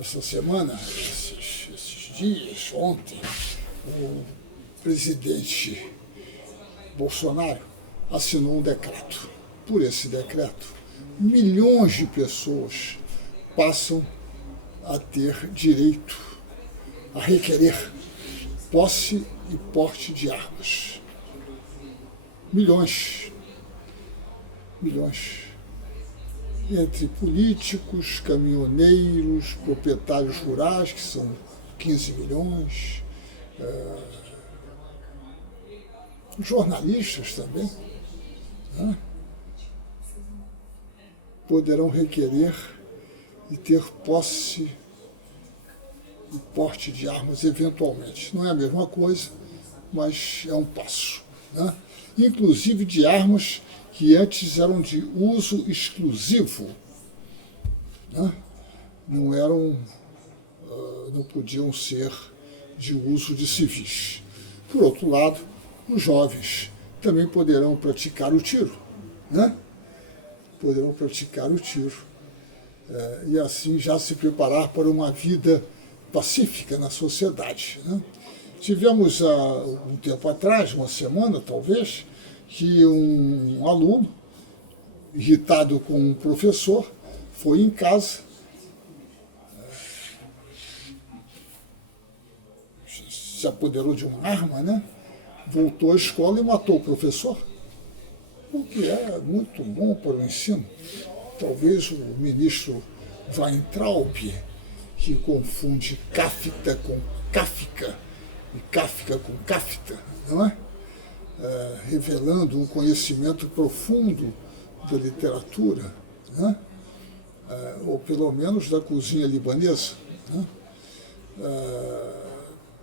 essa semana, esses dias, ontem, o presidente Bolsonaro assinou um decreto. Por esse decreto, milhões de pessoas passam a ter direito a requerer posse e porte de armas. Milhões. Milhões. Entre políticos, caminhoneiros, proprietários rurais, que são 15 milhões, jornalistas também, né, poderão requerer e ter posse e porte de armas eventualmente. Não é a mesma coisa, mas é um passo, né? Inclusive de armas que antes eram de uso exclusivo, né? Não podiam ser de uso de civis. Por outro lado, os jovens também poderão praticar o tiro, né? Poderão praticar o tiro e assim já se preparar para uma vida pacífica na sociedade, né? Tivemos há um tempo atrás, uma semana talvez, que um aluno, irritado com um professor, foi em casa, se apoderou de uma arma, né? Voltou à escola e matou o professor, o que é muito bom para o ensino. Talvez o ministro Weintraub, que confunde Kafka com Kafka, e Kafka com Kafta, não é? Revelando um conhecimento profundo da literatura, né? Ou pelo menos da cozinha libanesa, né?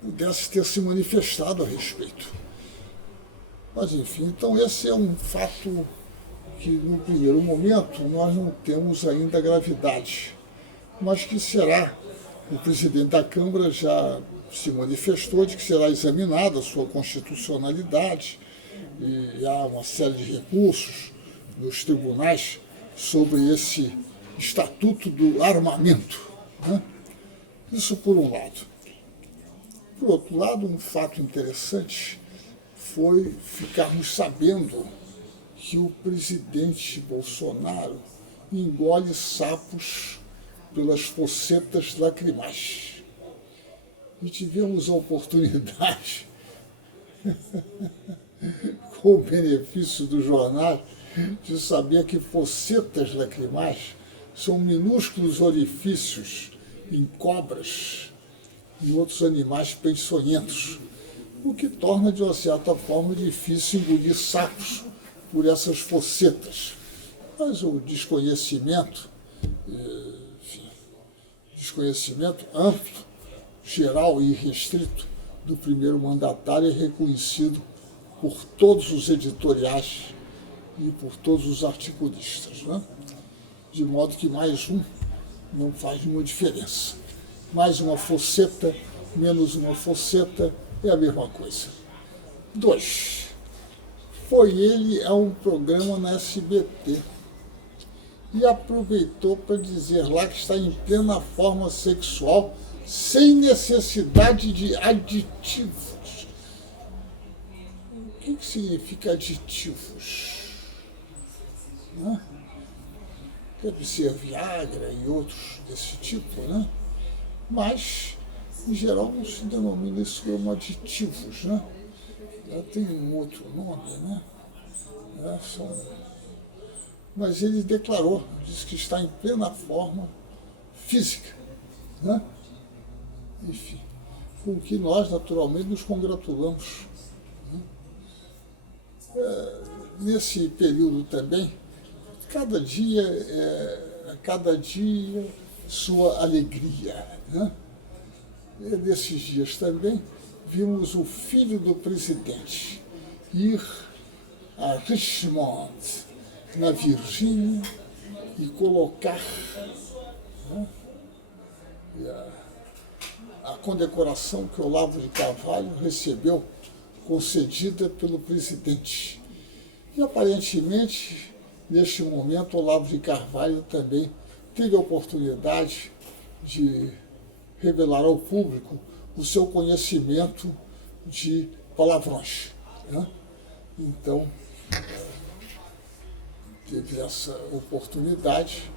Pudesse ter se manifestado a respeito. Mas, enfim, então esse é um fato que, no primeiro momento, nós não temos ainda gravidade, mas que será, o presidente da Câmara já se manifestou de que será examinada a sua constitucionalidade, e há uma série de recursos nos tribunais sobre esse estatuto do armamento, né? Isso por um lado. Por outro lado, um fato interessante foi ficarmos sabendo que o presidente Bolsonaro engole sapos pelas fossetas lacrimais. E tivemos a oportunidade, com o benefício do jornal, de saber que fossetas lacrimais são minúsculos orifícios em cobras e outros animais peçonhentos, o que torna, de uma certa forma, difícil engolir sapos por essas fossetas. Mas o desconhecimento, desconhecimento amplo, geral e restrito do primeiro mandatário é reconhecido por todos os editoriais e por todos os articulistas, né? De modo que mais um não faz nenhuma diferença. Mais uma fosseta, menos uma fosseta, é a mesma coisa. 2. Foi ele a um programa na SBT e aproveitou para dizer lá que está em plena forma sexual, sem necessidade de aditivos. O que significa aditivos? Né? Deve ser Viagra e outros desse tipo, né? Mas, em geral, não se denomina isso como aditivos, né? Já tem um outro nome, né? Mas ele declarou, disse que está em plena forma física, né? Enfim, com o que nós, naturalmente, nos congratulamos, né? Nesse período também, cada dia sua alegria, né? E nesses dias também vimos o filho do presidente ir a Richmond, na Virgínia, e colocar, né, a condecoração que Olavo de Carvalho recebeu, concedida pelo presidente. E aparentemente, neste momento, Olavo de Carvalho também teve a oportunidade de revelar ao público o seu conhecimento de palavrões, né? Então, teve essa oportunidade,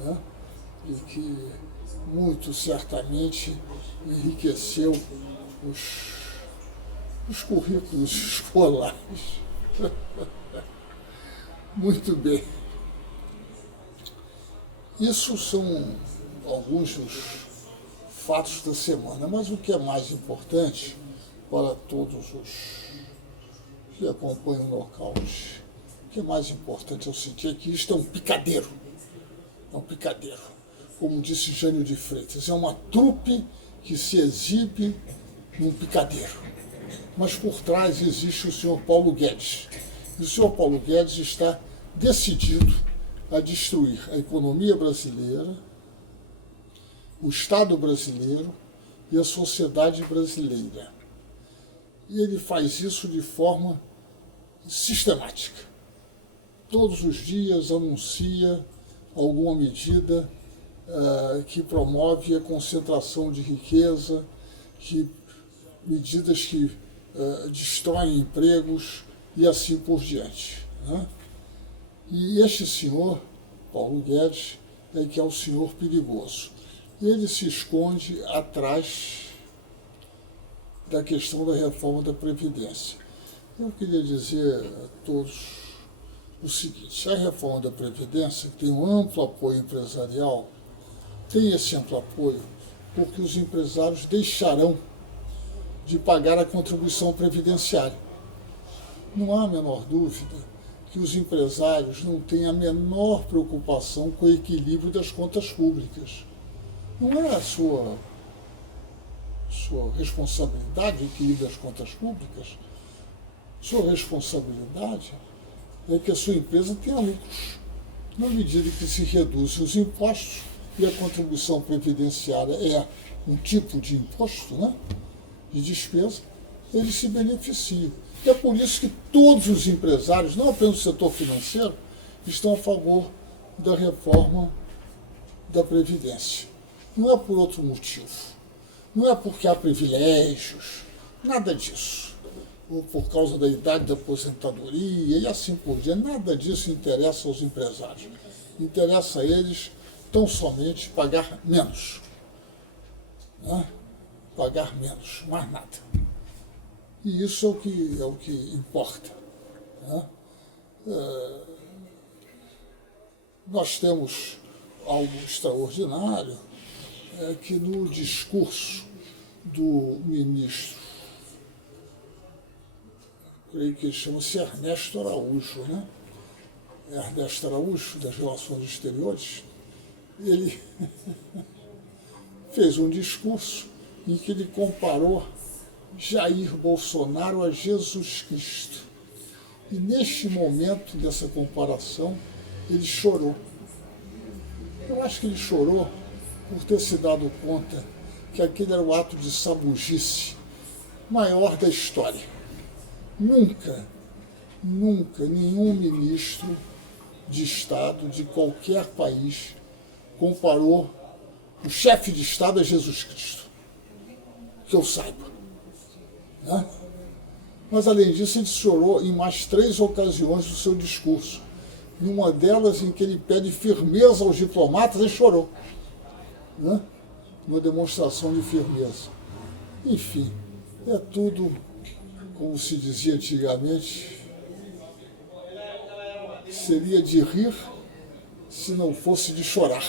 né? E que muito certamente enriqueceu os currículos escolares. Muito bem. Isso são alguns dos fatos da semana, mas o que é mais importante para todos os que acompanham o Nocaute, o que é mais importante é o seguinte, é que isto é um picadeiro. É um picadeiro. Como disse Jânio de Freitas, é uma trupe que se exibe num picadeiro. Mas por trás existe o senhor Paulo Guedes. E o senhor Paulo Guedes está decidido a destruir a economia brasileira, o Estado brasileiro e a sociedade brasileira. E ele faz isso de forma sistemática. Todos os dias anuncia alguma medida que promove a concentração de riqueza, medidas que destroem empregos e assim por diante, né? E este senhor, Paulo Guedes, é que é o senhor perigoso. Ele se esconde atrás da questão da reforma da Previdência. Eu queria dizer a todos o seguinte, a reforma da Previdência tem um amplo apoio empresarial, tem esse amplo apoio porque os empresários deixarão de pagar a contribuição previdenciária. Não há a menor dúvida que os empresários não têm a menor preocupação com o equilíbrio das contas públicas. Não é a sua responsabilidade o equilíbrio das contas públicas. Sua responsabilidade é que a sua empresa tenha lucros. Na medida que se reduzem os impostos, e a contribuição previdenciária é um tipo de imposto, né, de despesa, eles se beneficiam. E é por isso que todos os empresários, não apenas o setor financeiro, estão a favor da reforma da Previdência. Não é por outro motivo. Não é porque há privilégios, nada disso. Ou por causa da idade da aposentadoria e assim por diante. Nada disso interessa aos empresários. Interessa a eles tão somente pagar menos. Né? Pagar menos, mais nada. E isso é o que importa. Né? Nós temos algo extraordinário, que no discurso do ministro, creio que chama-se Ernesto Araújo, né? Ernesto Araújo, das Relações Exteriores, ele fez um discurso em que ele comparou Jair Bolsonaro a Jesus Cristo. E neste momento dessa comparação, ele chorou. Eu acho que ele chorou por ter se dado conta que aquele era o ato de sabugice maior da história. Nunca nenhum ministro de Estado de qualquer país comparou o chefe de Estado a Jesus Cristo. Que eu saiba. Né? Mas, além disso, ele chorou em mais 3 ocasiões do seu discurso. Em uma delas, em que ele pede firmeza aos diplomatas, ele chorou. Né? Uma demonstração de firmeza. Enfim, é tudo, como se dizia antigamente, seria de rir se não fosse de chorar.